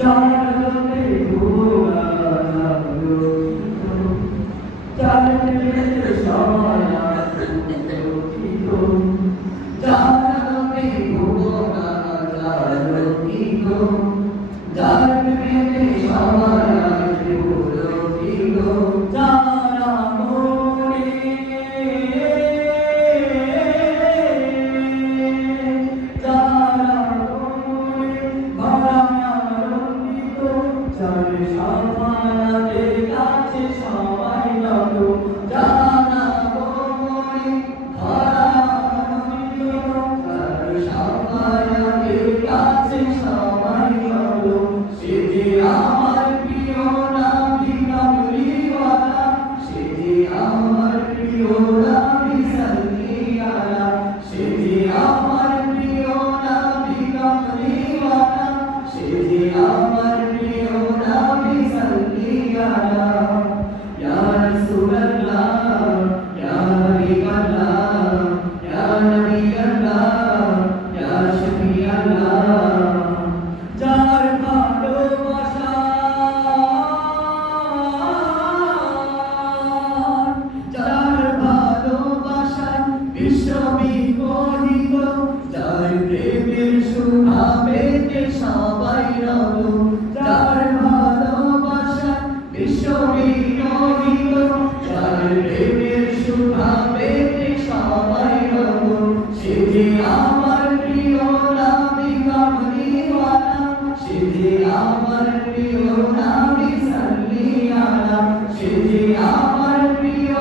জানতে ভোলা জানতে সময় আলোকিত জানতে ভোলা আলোকিত জানতে সময় আলোকিত জানা মনে জানা মনে আনন্দিত চার সমাজে কাছে সবাই নত জানা মনে আনন্দিত চার সমাজে কাছে সবাই নত সে যে আমার প্রিয় নবী কামলিওয়ালা সে যে আমার প্রিয় নবী সাল্লিয়ালা সে যে আমার প্রিয় নবী কামলিওয়ালা সে যে আমার প্রিয় নবী সাল্লিয়ালা ইয়া রাসূলুল্লাহ ইয়া হাবিবাল্লাহ ইয়া নবিয়াল্লাহ ইয়া শফিয়াল্লাহ যার ভালোবাসা যার ভালোবাসা বিশ্ববিকলিত যার প্রেমের সুভাবেতে সবাই রব যার ভালোবাসা বিশ্ববিকলিত যার প্রেমের সুভাবেতে সবাই রব সে যে আমার প্রিয় নবী কামলিওয়ালা সে যে আমার প্রিয় নবী সাল্লিয়ালা সে যে আমার প্রিয়